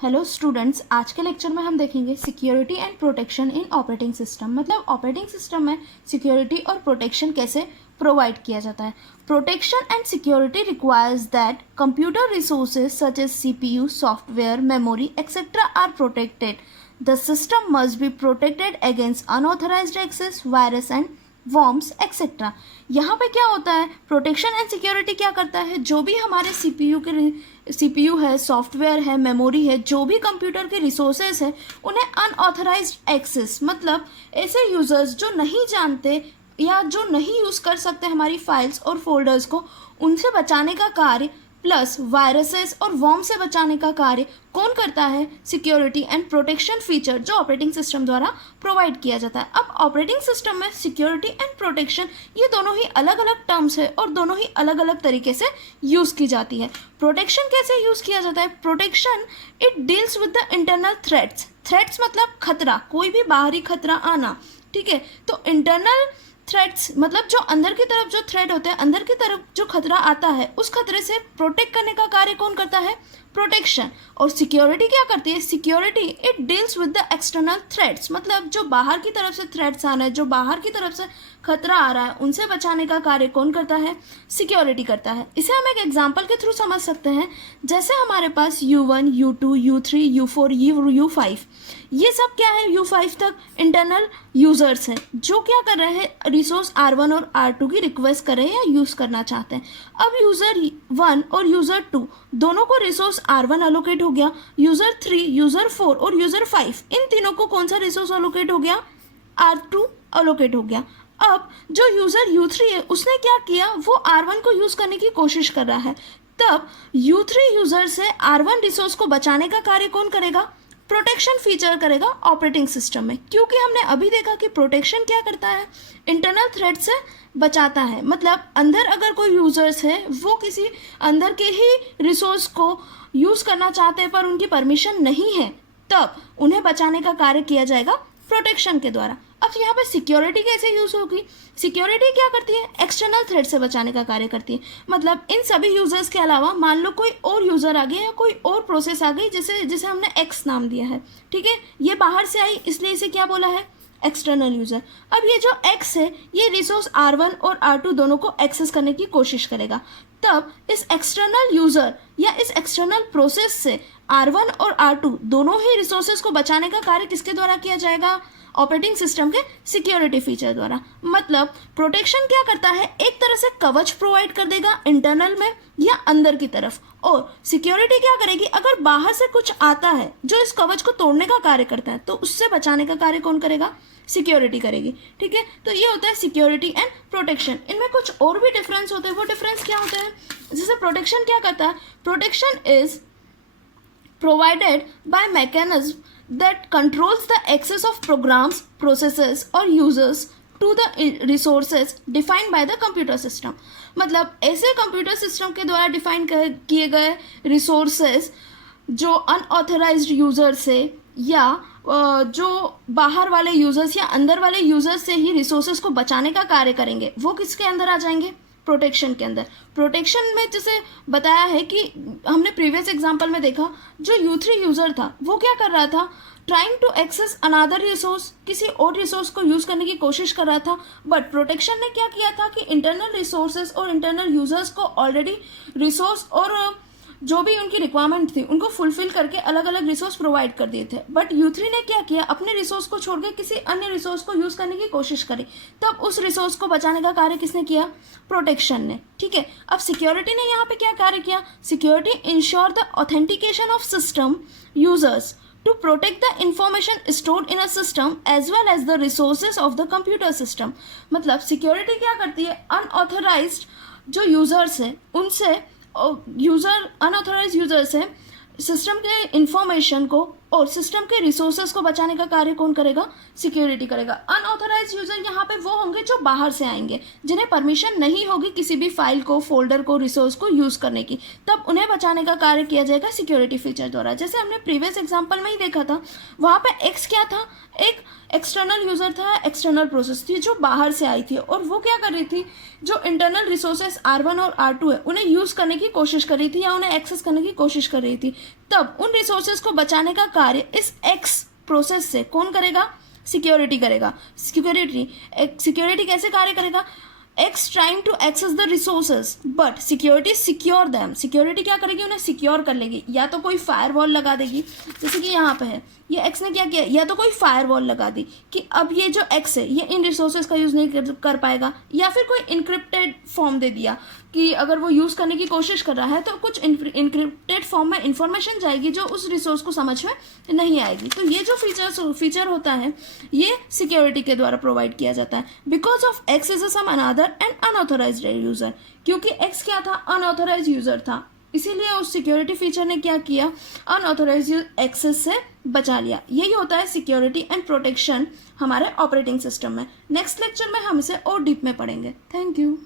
Hello students, आज के lecture में हम देखेंगे security and protection in operating system. मतलब ऑपरेटिंग सिस्टम में सिक्योरिटी और प्रोटेक्शन कैसे प्रोवाइड किया जाता है। Protection and security requires that computer resources such as CPU, software, memory etcetera are protected. The system must be protected against unauthorised access, virus and worms etcetera. यहाँ पे क्या होता है, प्रोटेक्शन एंड सिक्योरिटी क्या करता है, जो भी हमारे सीपीयू है, सॉफ्टवेयर है, मेमोरी है, जो भी कंप्यूटर के रिसोर्सेज है, उन्हें अनऑथराइज्ड एक्सेस मतलब ऐसे यूजर्स जो नहीं जानते या जो नहीं यूज़ कर सकते हमारी फाइल्स और फोल्डर्स को, उनसे बचाने का कार्य प्लस वायरसेस और वॉर्म से बचाने का कार्य कौन करता है, सिक्योरिटी एंड प्रोटेक्शन फीचर जो ऑपरेटिंग सिस्टम द्वारा प्रोवाइड किया जाता है. अब ऑपरेटिंग सिस्टम में सिक्योरिटी एंड प्रोटेक्शन ये दोनों ही अलग अलग टर्म्स है और दोनों ही अलग अलग तरीके से यूज़ की जाती है. प्रोटेक्शन कैसे यूज़ किया जाता है, protection it deals with the internal threats. Threats मतलब खतरा, कोई भी बाहरी खतरा आना, ठीक है. तो इंटरनल थ्रेट्स मतलब जो अंदर की तरफ जो थ्रेट होते हैं, अंदर की तरफ जो खतरा आता है, उस खतरे से प्रोटेक्ट करने का कार्य कौन करता है, प्रोटेक्शन. और सिक्योरिटी क्या करती है, security it deals with the external threats मतलब जो बाहर की तरफ से थ्रेट्स आ रहे हैं, जो बाहर की तरफ से खतरा आ रहा है, उनसे बचाने का कार्य कौन करता है, सिक्योरिटी करता है. इसे हम एक एग्जाम्पल के थ्रू समझ सकते हैं. जैसे हमारे पास U1, U2, U3, U4, U5 ये सब क्या है, U5 तक इंटरनल यूजर्स हैं जो क्या कर रहे हैं, रिसोर्स R1 और R2 की रिक्वेस्ट कर रहे हैं या यूज़ करना चाहते हैं. अब यूज़र 1 और यूज़र 2 दोनों को रिसोर्स R1 अलोकेट हो गया, यूज़र 3, यूज़र 4 और यूज़र 5 इन तीनों को कौन सा रिसोर्स अलोकेट हो गया, R2 अलोकेट हो गया. अब जो यूज़र U3 है उसने क्या किया, वो R1 को यूज़ करने की कोशिश कर रहा है. तब U3 यूज़र से R1 रिसोर्स को बचाने का कार्य कौन करेगा, प्रोटेक्शन फीचर करेगा ऑपरेटिंग सिस्टम में. क्योंकि हमने अभी देखा कि प्रोटेक्शन क्या करता है, इंटरनल थ्रेट से बचाता है. मतलब अंदर अगर कोई यूजर्स है वो किसी अंदर के ही रिसोर्स को यूज़ करना चाहते हैं पर उनकी परमिशन नहीं है, तब उन्हें बचाने का कार्य किया जाएगा प्रोटेक्शन के द्वारा. अब यहाँ पे सिक्योरिटी कैसे यूज़ होगी, सिक्योरिटी क्या करती है, एक्सटर्नल थ्रेट से बचाने का कार्य करती है. मतलब इन सभी यूजर्स के अलावा मान लो कोई और यूज़र आ गया या कोई और प्रोसेस आ गई जिसे हमने एक्स नाम दिया है, ठीक है. ये बाहर से आई इसलिए इसे क्या बोला है, एक्सटर्नल यूज़र. अब ये जो एक्स है ये रिसोर्स R1 और R2 दोनों को एक्सेस करने की कोशिश करेगा. तब इस एक्सटर्नल यूज़र या इस एक्सटर्नल प्रोसेस से R1 और R2 दोनों ही रिसोर्सेज को बचाने का कार्य किसके द्वारा किया जाएगा, ऑपरेटिंग सिस्टम के सिक्योरिटी फीचर द्वारा. मतलब प्रोटेक्शन क्या करता है, एक तरह से कवच प्रोवाइड कर देगा इंटरनल में या अंदर की तरफ, और सिक्योरिटी क्या करेगी, अगर बाहर से कुछ आता है जो इस कवच को तोड़ने का कार्य करता है तो उससे बचाने का कार्य कौन करेगा, सिक्योरिटी करेगी. ठीक है, तो ये होता है सिक्योरिटी एंड प्रोटेक्शन. इनमें कुछ और भी डिफरेंस होते हैं. वो डिफरेंस क्या होते हैं, जैसे प्रोटेक्शन क्या करता है, protection is provided by mechanism that controls the access of programs, processes or users to the resources defined by the computer system. मतलब ऐसे कंप्यूटर सिस्टम के द्वारा डिफाइन किए गए रिसोर्सेज जो अनऑथराइज्ड यूजर से या जो बाहर वाले यूजर्स या अंदर वाले यूजर्स से ही रिसोर्सेज को बचाने का कार्य करेंगे, वो किसके अंदर आ जाएंगे, प्रोटेक्शन के अंदर. प्रोटेक्शन में जैसे बताया है कि हमने प्रीवियस एग्जांपल में देखा, जो U3 यूज़र था वो क्या कर रहा था, trying to access another resource, किसी और रिसोर्स को यूज़ करने की कोशिश कर रहा था. बट प्रोटेक्शन ने क्या किया था कि इंटरनल रिसोर्सेज और इंटरनल यूजर्स को ऑलरेडी रिसोर्स और जो भी उनकी रिक्वायरमेंट थी उनको फुलफिल करके अलग अलग रिसोर्स प्रोवाइड कर दिए थे. बट U3 ने क्या किया, अपने रिसोर्स को छोड़ के किसी अन्य रिसोर्स को यूज़ करने की कोशिश करी. तब उस रिसोर्स को बचाने का कार्य किसने किया, प्रोटेक्शन ने. ठीक है, अब सिक्योरिटी ने यहाँ पे क्या कार्य किया, security ensure the authentication of system users to protect the information stored in a system as well as the resources of the computer system. मतलब सिक्योरिटी क्या करती है, अनऑथराइज्ड जो यूजर्स हैं उनसे, यूजर अनऑथराइज यूजर्स हैं, सिस्टम के information को और सिस्टम के रिसोर्सेज को बचाने का कार्य कौन करेगा, सिक्योरिटी करेगा. अनऑथराइज यूजर यहाँ पे वो होंगे जो बाहर से आएंगे, जिन्हें परमिशन नहीं होगी किसी भी फाइल को, फोल्डर को, रिसोर्स को यूज़ करने की. तब उन्हें बचाने का कार्य किया जाएगा सिक्योरिटी फीचर द्वारा. जैसे हमने प्रीवियस एग्जाम्पल में ही देखा था, वहाँ पे एक्स क्या था, एक एक्सटर्नल यूज़र था, एक्सटर्नल प्रोसेस थी जो बाहर से आई थी, और वो क्या कर रही थी, जो इंटरनल रिसोर्सेज R1 और R2 है उन्हें यूज़ करने की कोशिश कर रही थी या उन्हें एक्सेस करने की कोशिश कर रही थी. तब उन रिसोर्सेज को बचाने का कार्य इस एक्स प्रोसेस से कौन करेगा? सिक्योरिटी करेगा। सिक्योरिटी कैसे कार्य करेगा? X trying to access the resources but security secure them. Security क्या करेगी? उन्हें सिक्योर कर लेगी। या तो कोई फायर वॉल लगा देगी, जैसे कि यहाँ पे है, ये एक्स ने क्या किया, या तो कोई फायर वॉल लगा दी कि अब ये जो एक्स है ये इन रिसोर्सेज का यूज़ नहीं कर पाएगा, या फिर कोई इनक्रिप्टेड फॉर्म दे दिया कि अगर वो यूज़ करने की कोशिश कर रहा है तो कुछ इनक्रिप्टेड फॉर्म में इंफॉर्मेशन जाएगी जो उस रिसोर्स को समझ में नहीं आएगी। तो ये जो फीचर होता है ये सिक्योरिटी के द्वारा प्रोवाइड किया जाता है। Because of X is some another and unauthorised user, क्योंकि एक्स क्या था? अनऑथोराइज यूजर था, इसीलिए उस सिक्योरिटी फीचर ने क्या किया? अनऑथोराइज एक्सेस से बचा लिया। यही होता है सिक्योरिटी एंड प्रोटेक्शन हमारे ऑपरेटिंग सिस्टम में। नेक्स्ट लेक्चर में हम इसे और डीप में पढ़ेंगे। Thank you.